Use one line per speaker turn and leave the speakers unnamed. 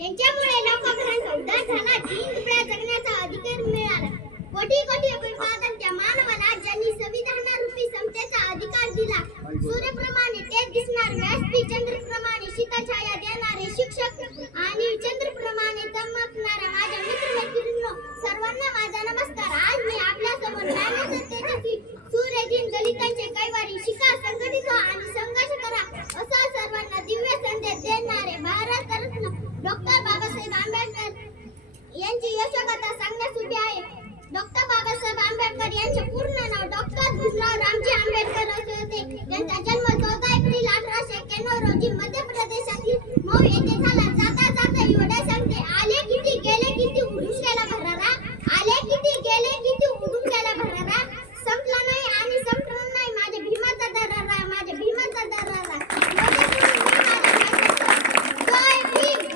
यांच्यामुळे लोकांना उद्धार झाला तीन तुकड्या जगण्याचा अधिकार मिळाला. कोटी कोटी अभिवादन त्या मानवाला ज्यांनी संविधानारूपी समतेचा अधिकार दिला. सूर्यप्रमाणे ते दिसणार. व्यासपी चंद्रप्रमाणे शीतछाया देणारे शिक्षक बाबासाहेब आंबेडकर यांचे पूर्ण नाव डॉक्टर भीमराव रामजी आंबेडकर असे होते. त्यांचा जन्म चौदा एप्रिल अठराशे एक्क्याण्णव रोजी मध्य प्रदेशातील मऊ येथे झाला. जाता जाता एवढ्या